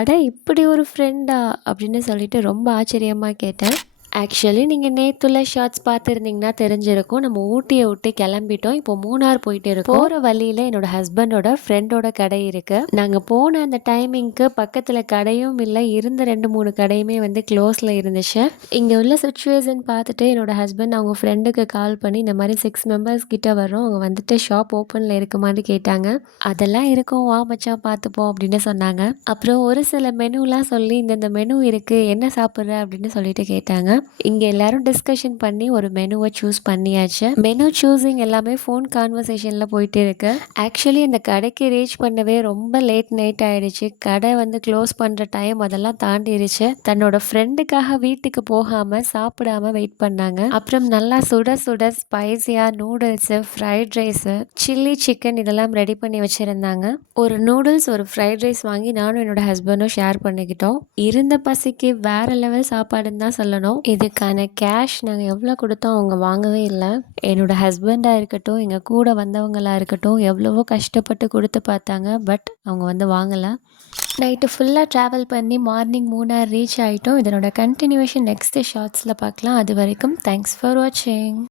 அட இப்படி ஒரு ஃப்ரெண்டா அப்படின்னு சொல்லிட்டு ரொம்ப ஆச்சரியமா கேட்டேன். ஆக்சுவலி நீங்க நேத்துள்ள ஷார்ட்ஸ் பார்த்துருந்தீங்கன்னா தெரிஞ்சிருக்கும். நம்ம ஊட்டிய விட்டு கிளம்பிட்டோம். இப்போ மூணார் போயிட்டு இருக்கோம். போற வழியில என்னோட ஹஸ்பண்டோட ஃப்ரெண்டோட கடை இருக்கு. நாங்க போன அந்த டைமிங்க்கு பக்கத்துல கடையும் இல்ல. இருந்த 2, 3 கடையுமே வந்து க்ளோஸ்ல இருந்துச்சு. இங்க உள்ள சிச்சுவேஷன் பார்த்துட்டு என்னோட ஹஸ்பண்ட் அவங்க ஃப்ரெண்டுக்கு கால் பண்ணி இந்த மாதிரி 6 மெம்பர்ஸ் கிட்ட வரோம். அவங்க வந்துட்டு ஷாப் ஓப்பன்ல இருக்குமான்னு கேட்டாங்க. அதெல்லாம் இருக்கும், வா மச்சான் பார்த்துப்போம் அப்படின்னு சொன்னாங்க. அப்புறம் ஒரு சில மெனுலாம் சொல்லி இந்த மெனு இருக்கு, என்ன சாப்பிட்ற அப்படின்னு சொல்லிட்டு கேட்டாங்க. இங்க எல்லாரும் டிஸ்கஷன் பண்ணி ஒரு மெனுவை சூஸ் பண்ணியாச்சு. மெனு சூஸிங் எல்லாமே ஃபோன் கான்வர்சேஷன்ல போயிட்டு இருக்கு. ஆக்சுவலி இந்த கடைக்கு ரீச் பண்ணவே ரொம்ப லேட் நைட் ஆயிடுச்சு. கடை வந்து க்ளோஸ் பண்ற டைம் அதெல்லாம் தாண்டிடுச்சு. தன்னோட ஃப்ரெண்டுக்காக வீட்டுக்கு போகாம சாப்பிடாம வெயிட் பண்ணாங்க. அப்புறம் நல்லா சுட சுட ஸ்பைசியா noodles, fried rice, chilli chicken இதெல்லாம் ரெடி பண்ணி வச்சிருந்தாங்க. ஒரு நூடுல்ஸ் ஒரு ஃப்ரைட் ரைஸ் வாங்கி நானும் என்னோட ஹஸ்பண்டும் ஷேர் பண்ணிக்கிட்டோம். இருந்த பசிக்கு வேற லெவல் சாப்பாடுன்னு தான் சொல்லணும். இதுக்கான கேஷ் நாங்கள் எவ்வளோ கொடுத்தோம் அவங்க வாங்கவே இல்லை. என்னோடய ஹஸ்பண்டாக இருக்கட்டும், எங்கள் கூட வந்தவங்களாக இருக்கட்டும், எவ்வளவோ கஷ்டப்பட்டு கொடுத்து பார்த்தாங்க. பட் அவங்க வந்து வாங்கலை. நைட்டு ஃபுல்லாக ட்ராவல் பண்ணி மார்னிங் மூணார் ரீச் ஆகிட்டோம். இதனோட கண்டினியூவேஷன் நெக்ஸ்ட் ஷார்ட்ஸில் பார்க்கலாம். அது வரைக்கும் தேங்க்ஸ் ஃபார் வாட்சிங்.